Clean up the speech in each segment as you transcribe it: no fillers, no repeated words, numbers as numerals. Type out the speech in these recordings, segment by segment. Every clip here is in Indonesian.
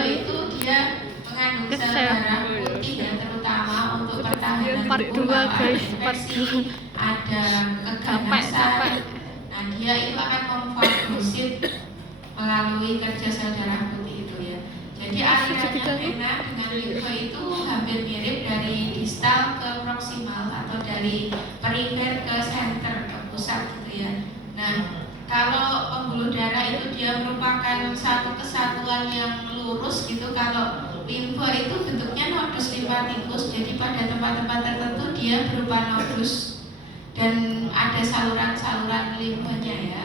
itu dia mengandung sel darah putih ya, terutama untuk pertahanan tubuh kalau ada infeksi, ada keganasan. Nah, dia itu akan memfagossit melalui kerja sel darah putih itu ya. Jadi alirannya vena dengan limfe itu hampir mirip dari distal ke proksimal atau dari perifer ke center, ke pusat gitu ya. Nah, kalau pembuluh darah itu dia merupakan satu kesatuan yang lurus gitu. Kalau limfe itu bentuknya nodus limfatikus, jadi pada tempat-tempat tertentu dia berupa nodus dan ada saluran-saluran limfenya ya.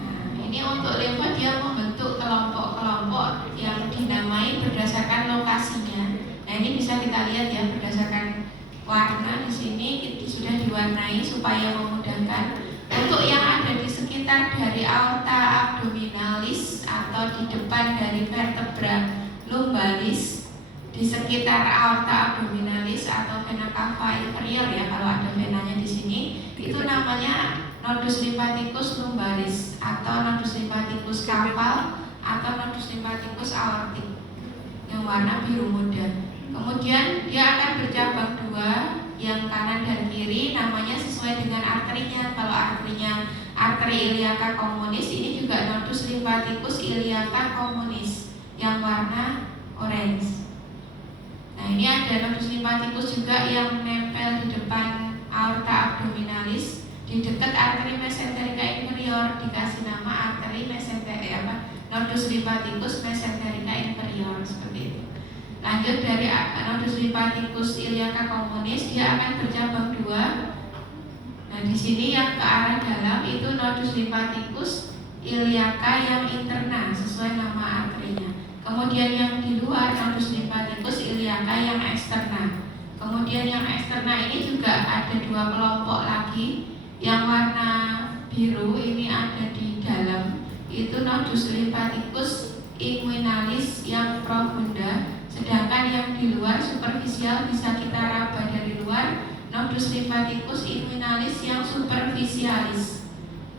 Nah, ini untuk limfe dia membentuk kelompok-kelompok yang dinamai berdasarkan lokasinya. Nah, ini bisa kita lihat ya berdasarkan warna di sini sudah diwarnai supaya memudahkan. Untuk yang ada di sekitar dari aorta abdominalis atau di depan dari vertebra lumbalis, di sekitar aorta abdominalis atau vena cava inferior ya, kalau ada venanya di sini, itu namanya nodus limfatikus lumbalis atau nodus limfatikus cava atau nodus limfatikus aortik yang warna biru muda. Kemudian dia akan bercabang dua, yang kanan dan kiri, namanya sesuai dengan arterinya. Kalau arterinya arteri iliaca communis, ini juga nodus limfatikus iliaca communis yang warna orange. Nah, ini ada nodus limfatikus juga yang menempel di depan aorta abdominalis di dekat arteri mesenterica inferior, dikasih nama arteri mesenterica nodus limfatikus mesenterica inferior seperti itu. Lanjut dari nodus limfatikus iliaca communis, dia akan bercabang dua. Nah, di sini yang ke arah dalam itu nodus limfatikus iliaca yang interna sesuai nama arterinya. Kemudian yang di luar nodus limfatikus iliaca yang eksterna. Kemudian yang eksterna ini juga ada dua kelompok lagi. Yang warna biru ini ada di dalam, itu nodus limfatikus inguinalis yang profunda. Sedangkan yang di luar superficial bisa kita raba dari luar, nodus limfatikus inguinalis yang superficialis,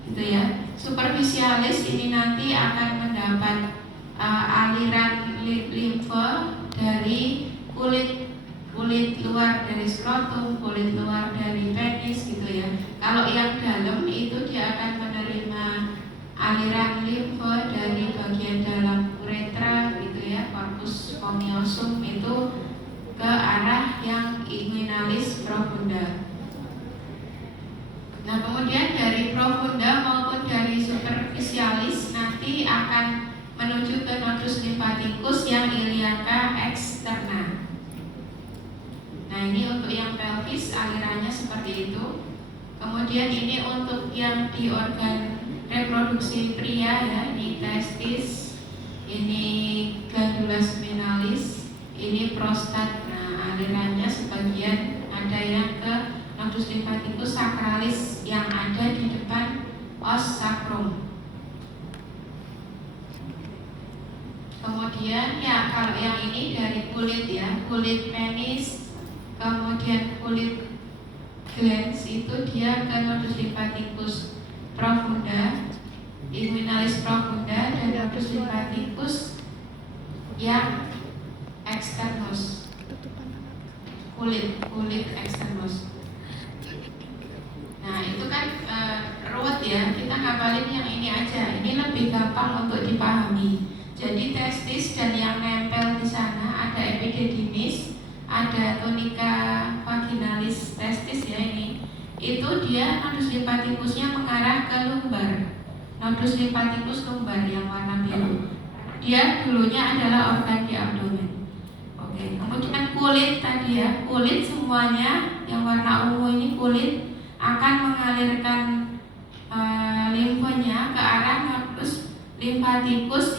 gitu ya. Superficialis ini nanti akan mendapat aliran limfe dari kulit luar dari skrotum, kulit luar dari penis, gitu ya. Kalau yang dalam itu dia akan menerima aliran limfe dari bagian dalam uretra, gitu ya, corpus spongiosum itu ke arah yang inguinalis profunda. Nah, kemudian dari profunda maupun dari superficialis nanti akan menuju ke nodus limfatikus yang iliaca eksterna. Nah, ini untuk yang pelvis alirannya seperti itu. Kemudian ini untuk yang di organ reproduksi pria ya, ini testis, ini glandula seminalis, ini prostat. Nah, alirannya sebagian ada yang ke nodus limfatikus sakralis yang ada di depan os sacrum. Kemudian ya kalau yang ini dari kulit ya, kulit penis, kemudian kulit glans itu dia ke nodus limfatikus profunda, inguinalis profunda, dan nodus limfatikus yang eksternus, kulit eksternus. Nah, itu kan ruwet ya, kita ngapalin yang ini aja, ini lebih gampang untuk dipahami. Jadi testis dan yang nempel di sana ada epididymis, ada tunica vaginalis testis ya ini. Itu dia nodus limfatikusnya mengarah ke lumbar. Nodus limfatikus lumbar yang warna biru. Dia dulunya adalah organ di abdomen. Oke, kemudian kulit tadi ya, kulit semuanya yang warna ungu ini kulit akan mengalirkan limfenya ke arah nodus limfatikus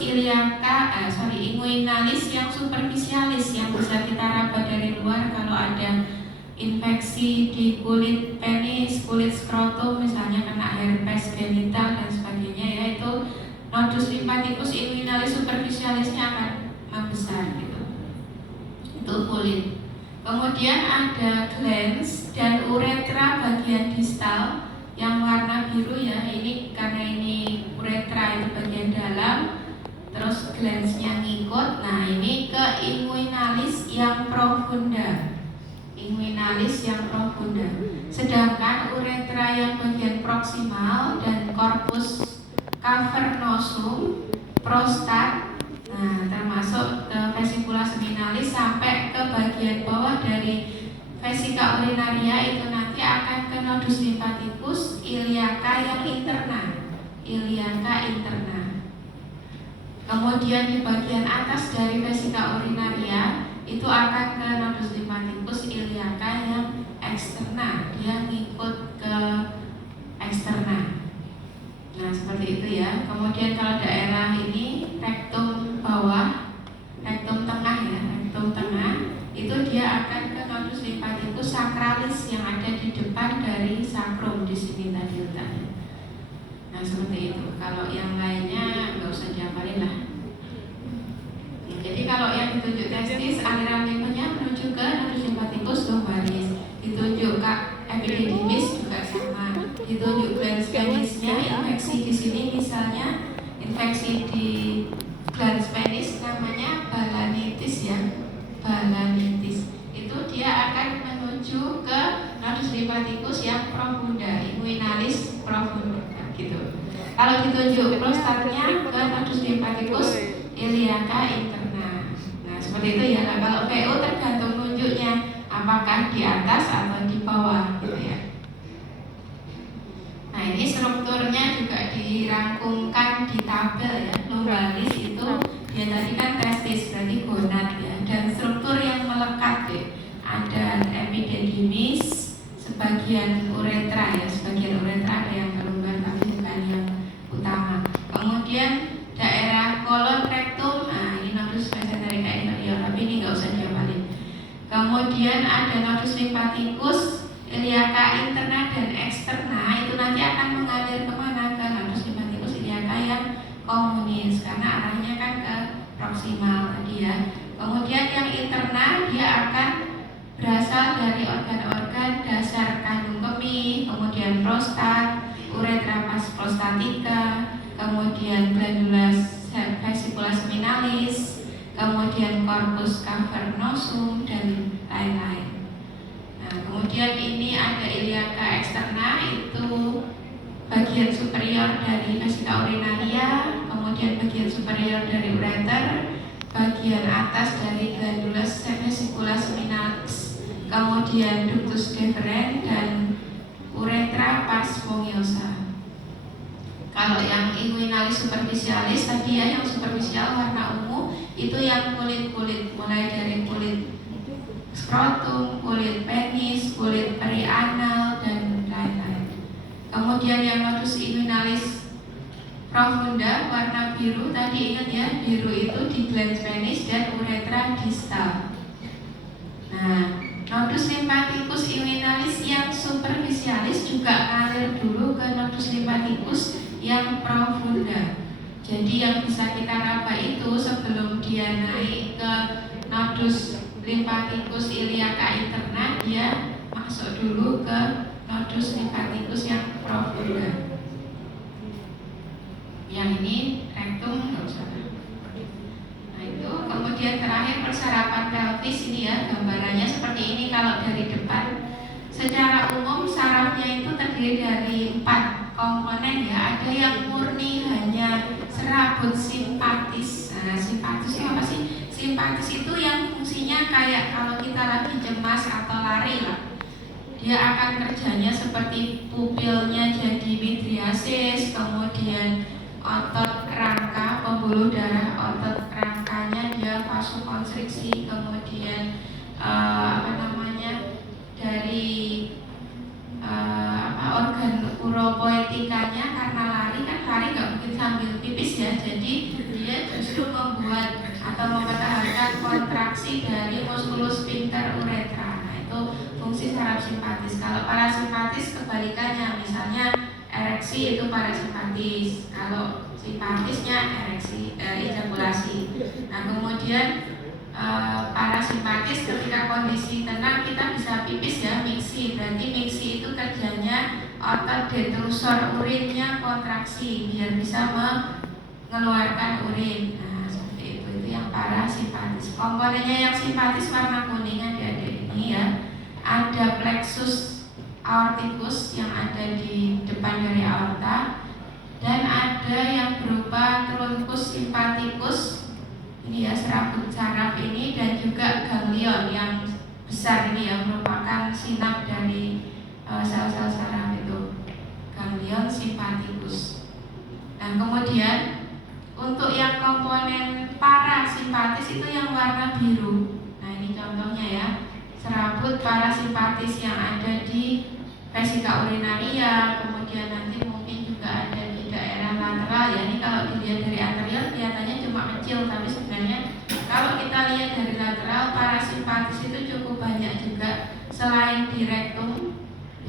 inguinalis yang superficialis yang bisa kita raba dari luar kalau ada infeksi di kulit penis, kulit skrotum, misalnya kena herpes genital dan sebagainya ya, itu nodus limfatikus inguinalis superficialisnya akan membesar gitu. Itu kulit. Kemudian ada glans dan uretra bagian distal yang warna biru ya, ini karena ini uretra itu bagian dalam, terus glansnya ngikut, lanjut. Nah, ini ke inguinalis yang profunda. Inguinalis yang profunda. Sedangkan uretra yang bagian proksimal dan corpus cavernosum, prostat, nah termasuk ke vesicula seminalis sampai ke bagian bawah dari vesika urinaria itu nanti akan ke nodus limfaticus iliaca yang interna. Iliaca interna. Kemudian di bagian atas dari vesika urinaria itu akan ke nodus limfaticus iliaca yang eksterna, dia ngikut ke eksterna. Nah seperti itu ya. Kemudian kalau daerah ini rektum bawah, rektum tengah ya, rektum tengah itu dia akan ke nodus limfaticus sacralis yang ada di depan dari sacrum di sini tadi letaknya. Nah seperti itu. Kalau yang lainnya nggak usah dihafalin lah. Jadi kalau yang ditunjuk testis, aliran limfanya menuju ke nodus limfaticus lumbaris. Ditunjuk epididymis juga sama. Ditunjuk glans penisnya, infeksi di sini misalnya infeksi di glans penis namanya balanitis ya. Balanitis. Itu dia akan menuju ke nodus limfaticus yang profunda, inguinalis profunda gitu. Kalau ditunjuk prostatnya ke nodus limfaticus iliaca interna. Nah seperti itu ya. Nah, kalau VO tergantung nunjuknya apakah di atas atau di bawah gitu ya. Nah ini strukturnya juga dirangkumkan di tabel ya. Lumbalis itu dia tadi kan testis berarti gonad ya. Dan struktur yang melekat ya. Ada epididymis, sebagian uretra ya. Sebagian uretra ada yang lumbar tapi bukan yang utama. Kemudian daerah kolon rektum, nah ini nodus mesenterica inferior, tapi ini nggak usah dihafalin. Kemudian ada nodus limfaticus iliaca interna dan eksterna, itu nanti akan mengalir kemana? Ke nodus limfaticus iliaca yang komunis, karena arahnya kan ke proksimal tadi ya. Kemudian yang interna dia akan berasal dari organ-organ dasar kandung kemih, kemudian prostat, uretra prostatica, kemudian glandula vesicula seminalis, kemudian corpus cavernosum dan lain-lain. Nah, kemudian ini ada iliaca eksterna, itu bagian superior dari vesika urinaria, kemudian bagian superior dari ureter, bagian atas dari glandula vesicula seminalis, kemudian ductus deferens dan uretra pars spongiosa. Kalau yang inguinalis superficialis tadi ya, yang superficial warna ungu itu yang kulit-kulit, mulai dari kulit skrotum, kulit penis, kulit perianal dan lain-lain. Kemudian yang nodus inguinalis profunda warna biru, tadi ingat ya, biru itu di glans penis dan uretra distal. Nah, nodus limfaticus inguinalis yang superficialis juga ngalir dulu ke nodus limfaticus yang profunda. Jadi yang bisa kita raba itu sebelum dia naik ke nodus limfaticus iliaca interna, dia masuk dulu ke nodus limfaticus yang profunda. Yang ini rektum nggak usah. Nah itu kemudian terakhir persarapan pelvis ini ya, gambarannya seperti ini kalau dari depan. Secara umum sarafnya itu terdiri dari 4 komponen ya. Ada yang murni hanya serabut simpatis. Nah simpatis itu apa sih? Simpatis itu yang fungsinya kayak kalau kita lagi cemas atau lari lah. Dia akan kerjanya seperti pupilnya jadi midriasis, kemudian otot rangka, pembuluh darah otot rangkanya dia vasokonstriksi, kemudian dari organ uropoetikanya, karena lari kan lari nggak mungkin sambil pipis ya, jadi dia justru membuat atau mempertahankan kontraksi dari musculus sphincter uretra. Nah itu fungsi saraf simpatis. Kalau parasimpatis kebalikannya, misalnya ereksi itu parasimpatis, kalau simpatisnya ereksi ejakulasi. Nah kemudian parasimpatis ketika kondisi tenang kita bisa pipis ya, miksi. Berarti miksi itu kerjanya otot detrusor urinnya kontraksi biar bisa mengeluarkan urin. Nah seperti itu yang parasimpatis. Komponennya yang simpatis warna kuning adik-adik ini ya. Ada plexus aorticus yang ada di depan dari aorta, dan ada yang berupa truncus sympathicus ini ya, serabut saraf ini, dan juga ganglion yang besar ini yang merupakan sinap dari sel-sel saraf itu, ganglion sympathicus. Nah kemudian untuk yang komponen parasimpatis itu yang warna biru. Nah ini contohnya ya, serabut parasimpatis yang ada di vesika urinaria, kemudian nanti mungkin juga ada di daerah lateral ya. Ini kalau dilihat dari anterior kelihatannya cuma kecil, tapi sebenarnya kalau kita lihat dari lateral, parasimpatis itu cukup banyak juga. Selain di rektum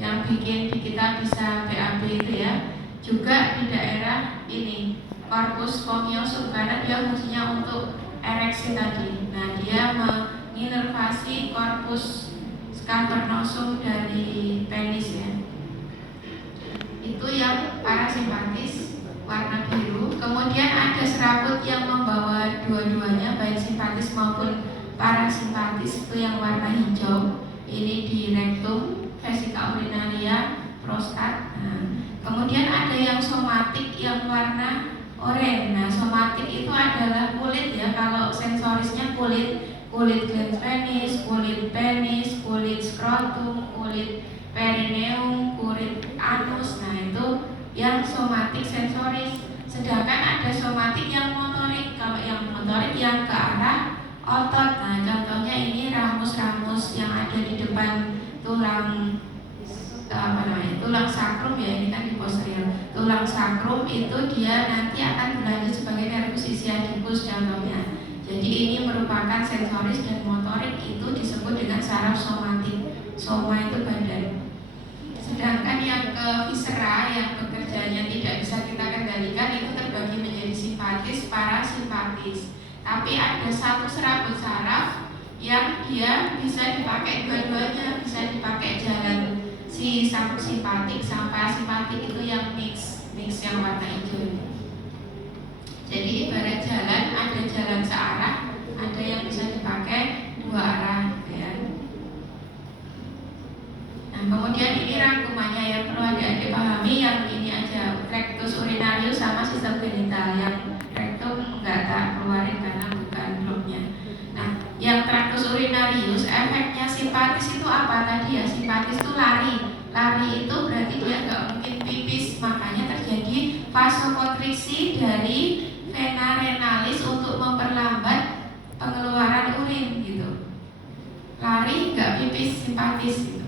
yang bikin kita bisa BAB itu ya, juga di daerah ini corpus spongiosum, karena dia fungsinya untuk ereksi tadi. Nah dia menginervasi corpus cavernosum dari penis ya. Itu yang parasimpatis warna biru. Kemudian ada serabut yang membawa dua-duanya, baik simpatis maupun parasimpatis, itu yang warna hijau. Ini di rektum, vesika urinaria, prostat. Nah, kemudian ada yang somatik yang warna oranye. Nah, somatik itu adalah kulit ya. Kalau sensorisnya kulit glans penis, kulit skrotum, kulit perineum, kulit anus. Nah, itu yang somatik sensoris. Sedangkan ada somatik yang motorik. Kalau yang motorik yang ke arah otot. Nah, contohnya ini ramus-ramus yang ada di depan tulang tulang sakrum ya, ini kan di posterior. Tulang sakrum itu dia nanti akan berlanjut sebagai nervus sciaticus contohnya. Jadi ini merupakan sensoris dan motorik, itu disebut dengan saraf somatik. Soma itu badan. Sedangkan yang ke viscera yang bekerjanya tidak bisa kita kendalikan itu terbagi menjadi simpatis, parasimpatis. Tapi ada satu serabut saraf yang dia bisa dipakai dua-duanya, bisa dipakai jalan si simpatik sama parasimpatik itu yang mix yang warna hijau. Jadi ibarat jalan, ada jalan searah, ada yang bisa dipakai dua arah ya. Nah kemudian ini rangkumannya yang perlu adik-adik pahami, yang ini aja rectus urinarius sama sistem genital. Yang rectum nggak tak keluarin karena bukan grupnya. Nah yang tractus urinarius efeknya simpatis itu apa tadi ya? Simpatis itu lari itu berarti dia nggak mungkin pipis, makanya terjadi vasokonstriksi dari vena renalis untuk memperlambat pengeluaran urin gitu. Lari nggak pipis, simpatis gitu.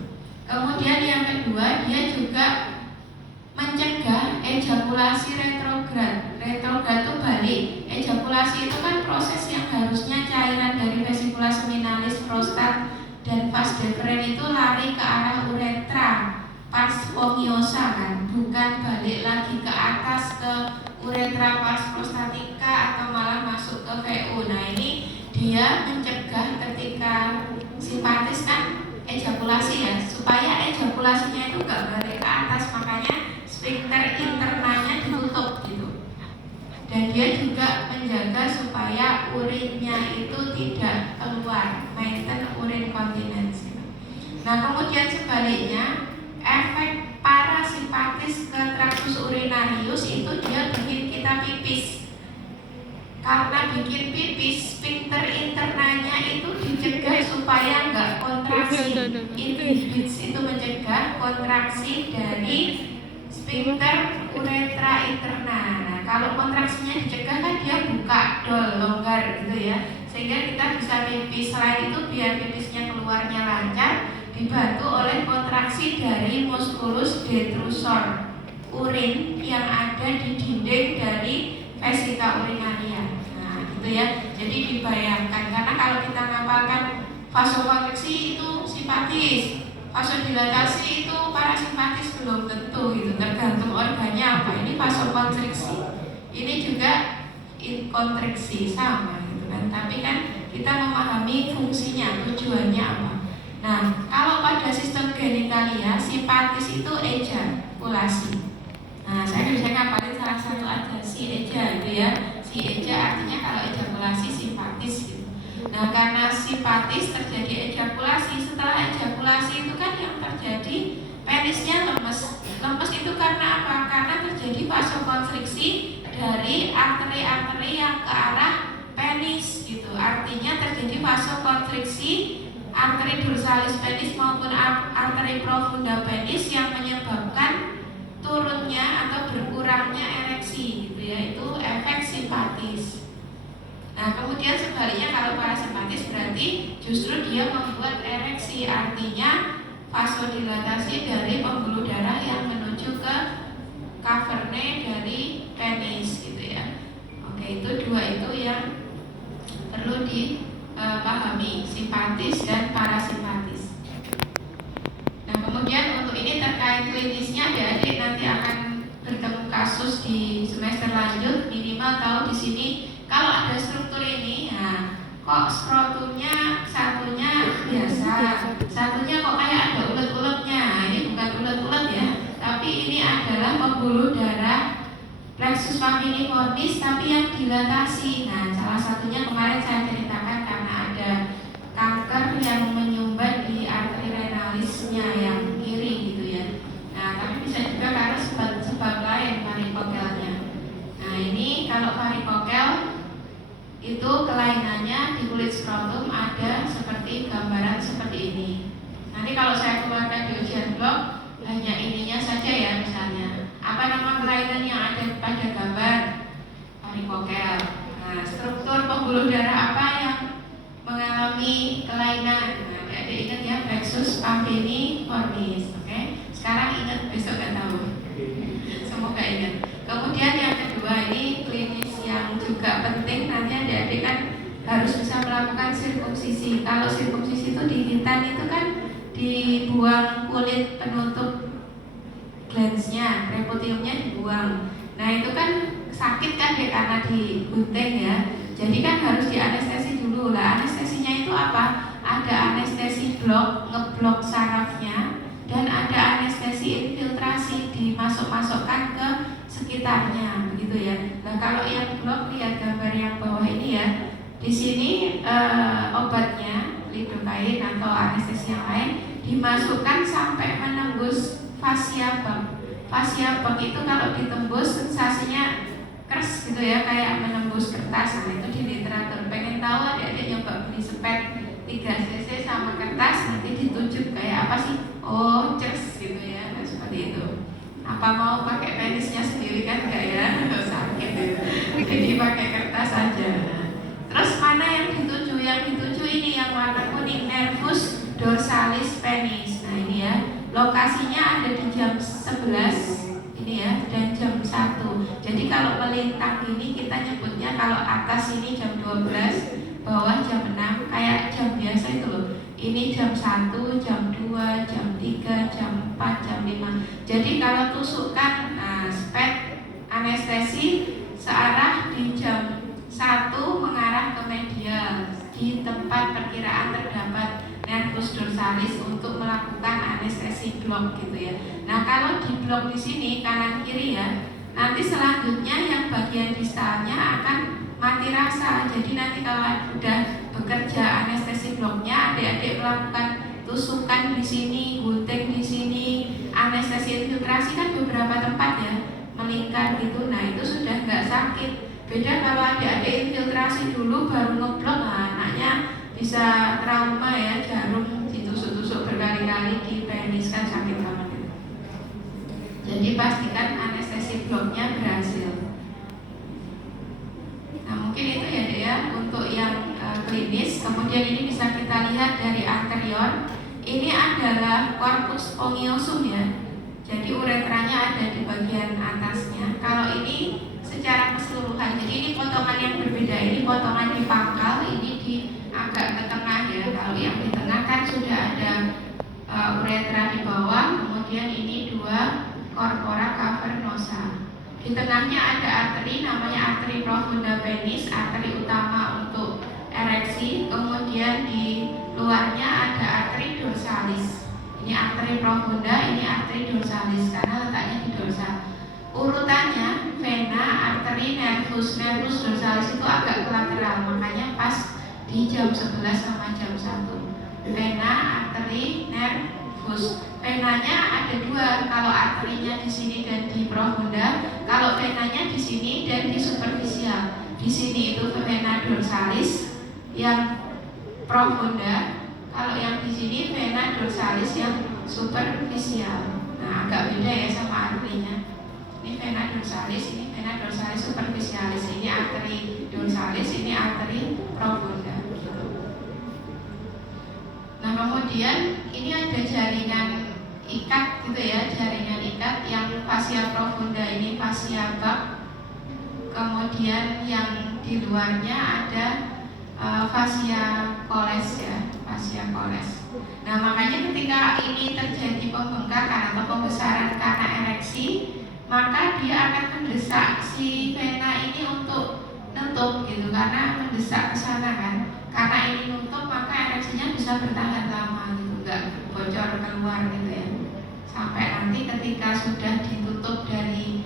Kemudian yang kedua, dia juga mencegah ejakulasi retrograd. Retrograd itu balik. Ejakulasi itu kan proses yang harusnya cairan dari vesikula seminalis, prostat, dan vas deferens itu lari ke arah uretra, pars spongiosa kan, bukan balik lagi ke atas ke uretra pars prostatica atau malah masuk ke VU. Nah ini dia mencegah ketika simpatis kan ejakulasi ya, supaya ejakulasinya itu gak balik ke atas, makanya sphincter internanya ditutup gitu. Dan dia juga menjaga supaya urinnya itu tidak keluar, maintain urin continence gitu. Nah kemudian sebaliknya, efek parasimpatis ke tractus urinarius itu dia bikin kita pipis. Karena bikin pipis, sphincter internanya itu dicegah supaya nggak kontraksi. Inhibits itu mencegah kontraksi dari sphincter uretra interna. Nah, kalau kontraksinya dicegah kan dia buka dol, longgar gitu ya, sehingga kita bisa pipis. Selain itu biar pipisnya keluarnya lancar, dibantu oleh kontraksi dari musculus detrusor urin yang ada di dinding dari vesika urinaria. Nah, gitu ya. Jadi dibayangkan, karena kalau kita ngapalkan vasokonstriksi itu simpatis, vasodilatasi itu parasimpatis, belum tentu gitu, tergantung organnya apa. Ini vasokonstriksi, ini juga inkontriksi sama gitu kan. Tapi kan kita memahami fungsinya, tujuannya apa. Nah, kalau pada sistem genitalia simpatis itu ejakulasi. Nah, saya bisa ngapalin salah satu aja si eja gitu ya. Si eja artinya kalau ejakulasi simpatis parasimpatis terjadi ejakulasi. Setelah ejakulasi itu kan yang terjadi penisnya lemes. Lemes itu karena apa? Karena terjadi vasokonstriksi dari arteri-arteri yang ke arah penis gitu. Artinya terjadi vasokonstriksi arteri dorsalis penis maupun arteri profunda penis yang menyebabkan turunnya atau berkurangnya ereksi gitu ya. Itu efek simpatis. Nah, kemudian sebaliknya kalau parasimpatis berarti justru dia membuat ereksi, artinya vasodilatasi dari pembuluh darah yang menuju ke caverne dari penis gitu ya. Oke, itu dua itu yang perlu dipahami, simpatis dan parasimpatis. Nah, kemudian untuk ini terkait klinisnya, adik-adik nanti akan bertemu kasus di semester lanjut, minimal tahu di sini kalau ada struktur ini, nah kok skrotumnya satunya biasa, satunya kok kayak ada ulet-uletnya. Ini bukan ulet-ulet ya, tapi ini adalah pembuluh darah plexus papilliformis tapi yang dilatasi. Nah, salah satunya kemarin saya ceritakan karena ada kanker yang menyumbat di arteri renalisnya yang kiri gitu ya. Nah, tapi bisa juga karena sebab lain varikokelnya. Nah, ini kalau varikokel itu kelainannya di kulit skrotum ada seperti gambaran seperti ini. Nanti kalau saya keluarkan di ujian blog hanya ininya saja ya, misalnya apa nama kelainan yang ada pada gambar varikokel. Nah, struktur pembuluh darah apa yang mengalami kelainan? Nah, ada ingat ya, plexus papilliformis. Oke, sekarang ingat, besok nggak tahu. Semoga ingat. Kemudian yang kedua, ini klinis yang juga penting, nanti adik-adik kan harus bisa melakukan sirkumsisi. Kalau sirkumsisi itu di hitan itu kan dibuang kulit penutup glansnya, preputiumnya dibuang. Nah, itu kan sakit kan deh karena digunting ya. Jadi kan harus dianestesi dulu. Lah, anestesinya itu apa? Ada anestesi blok, ngeblok sarafnya, dan ada anestesi infiltrasi, dimasuk-masukkan ke sekitarnya begitu ya. Nah, kalau yang blok, lihat gambar yang bawah ini ya. Di sini obatnya lidokain atau anestesi yang lain dimasukkan sampai menembus fascia bag. Fascia bag itu kalau ditembus sensasinya keras gitu ya, kayak menembus kertas. Nah, itu di literatur. Pengen tahu adik-adik nyoba beli sepet 3 cc sama kertas, nanti ditunjuk kayak apa sih? Oh, cers gitu ya. Nah, seperti itu. Apa mau pakai penisnya sendiri kan enggak ya? Sakit gitu. Jadi pakai kertas aja. Nah, terus mana yang dituju? Yang dituju ini yang warna kuning, nervus dorsalis penis. Nah, ini ya. Lokasinya ada di jam 11 ini ya, dan jam 1. Jadi kalau melintang ini kita nyebutnya, kalau atas ini jam 12, bawah jam 6, kayak jam biasa itu loh. Ini jam 1, jam 2, jam 3, jam 4, jam 5. Jadi kalau tusukan spek anestesi searah di jam 1 mengarah ke medial, di tempat perkiraan terdapat nervus dorsalis untuk melakukan anestesi blok gitu ya. Nah, kalau di blok di sini kanan kiri ya, nanti selanjutnya yang bagian distalnya akan mati rasa. Jadi nanti kalau sudah bekerja anestesi bloknya, adik-adik melakukan tusukan di sini, gunting di sini, anestesi infiltrasi kan beberapa tempat ya, melingkar gitu. Nah, itu sudah nggak sakit. Beda kalau adik-adik infiltrasi dulu baru ngeblok, nah anaknya bisa trauma ya, jarum ditusuk-tusuk berkali-kali di penis kan sakit banget itu. Jadi pastikan anestesi bloknya berhasil. Nah, mungkin itu ya deh ya untuk yang klinis. Kemudian ini bisa kita lihat dari anterior. Ini adalah corpus spongiosum ya. Jadi uretranya ada di bagian atasnya. Kalau ini secara keseluruhan, jadi ini potongan yang berbeda. Ini potongan di pangkal, ini di agak ke tengah ya. Kalau yang di tengah kan sudah ada uretra di bawah. Kemudian ini 2 corpora cavernosa. Di tengahnya ada arteri, namanya arteri profunda penis, arteri utama untuk ereksi. Kemudian di luarnya ada arteri dorsalis. Ini arteri profunda, ini arteri dorsalis karena letaknya di dorsal. Urutannya vena, arteri, nervus. Nervus dorsalis itu agak ke lateral, makanya pas di jam 11 sama jam 1. Vena, arteri, nervus. Venanya ada dua, kalau arterinya di sini dan di profunda. Kalau venanya di sini dan di superficial. Di sini itu vena dorsalis yang profunda. Kalau yang di sini vena dorsalis yang superficial. Nah, agak beda ya sama arterinya. Ini vena dorsalis, ini vena dorsalis superficialis. Ini arteri dorsalis, ini arteri profunda. Nah, kemudian ini ada jaringan ikat gitu ya, jaringan ikat yang fascia profunda ini fascia bak. Kemudian yang di luarnya ada fascia coles ya, fascia coles. Nah, makanya ketika ini terjadi pembengkakan atau pembesaran karena ereksi, maka dia akan mendesak si vena ini untuk nutup gitu, karena mendesak ke sana kan. Karena ini nutup maka ereksinya bisa bertahan lama gitu, nggak bocor keluar gitu ya. Sampai nanti ketika sudah ditutup dari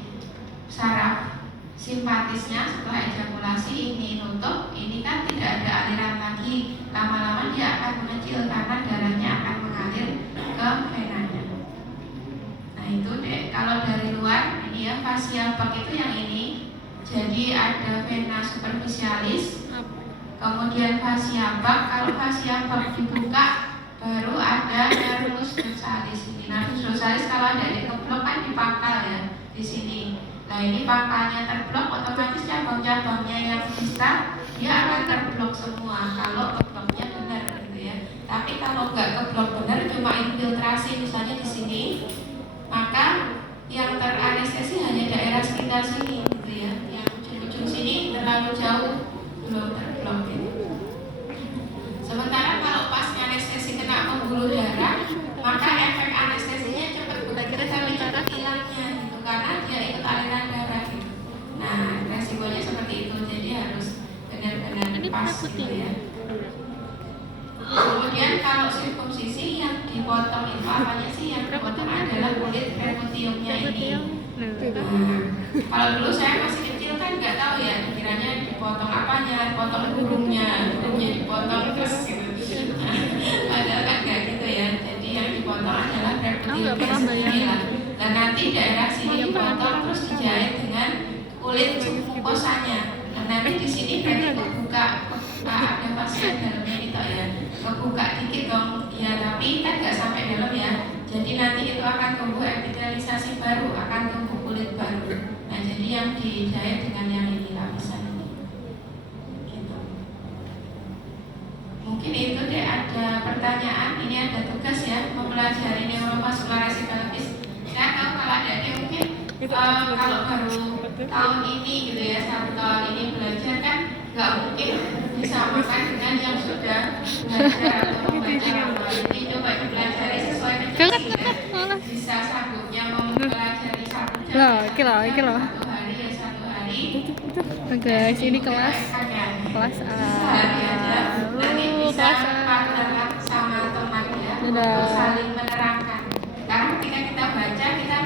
saraf simpatisnya setelah ejakulasi ini nutup, ini kan tidak ada aliran lagi, lama-lama dia akan mengecil karena darahnya akan mengalir ke venanya. Nah itu deh, kalau dari luar ini ya fascia bak itu yang ini. Jadi ada vena superficialis, kemudian fascia bak. Kalau fascia bak dibuka baru ada nervus dorsalis ini. Nervus dorsalis kalau ada di keblok kan di pangkal ya di sini. Nah ini pangkalnya terblok, otomatis cabang-cabangnya yang distal dia akan terblok semua kalau kebloknya benar gitu ya. Tapi kalau nggak keblok benar, cuma infiltrasi misalnya di sini, maka yang teranestesi hanya daerah sekitar sini gitu ya. Yang ujung-ujung sini terlalu jauh belum terblok gitu. Sementara kalau pas anestesi kena pembuluh darah, maka efek anestesinya cepat cepat hilangnya gitu, karena dia ikut aliran darah gitu. Nah, resikonya seperti itu, jadi harus benar-benar pas gitu ya. Kemudian kalau sirkumsisi yang dipotong itu apanya sih? Yang dipotong adalah kulit percutiumnya ini. Nah, kalau dulu saya masih kecil kan nggak tahu ya, kiranya dipotong apanya, potong hidungnya dipotong terus gitu. Padahal kan nggak gitu ya. Jadi yang dipotong adalah percutiumnya sendiri lah. Dan nanti daerah sini dipotong terus dijahit dengan kulit mukosanya. Dan nanti di sini berarti kebuka ada pasien dalamnya ini toh ya. Kebuka dikit dong, ya tapi kan nggak sampai dalam ya. Jadi nanti itu akan tumbuh epitelisasi baru, akan tumbuh kulit baru. Nah jadi yang dijahit dengan yang ini lapisan ini. Gitu. Mungkin itu deh, ada pertanyaan. Ini ada tugas ya, mempelajari neurovaskularasi pelvis. Saya tahu kalau adik-adik mungkin kalau baru tahun ini gitu ya, 1 tahun ini belajar kan nggak mungkin disamakan dengan yang sudah belajar atau membaca lama. Jadi coba dipelajari sesuai kecil ya. Bisa sanggupnya mempelajari 1 jam. Satu hari ya 1 hari. Guys, ini kelas sehari aja. Nanti bisa partneran sama teman ya, untuk saling menerangkan. Karena ketika kita baca kita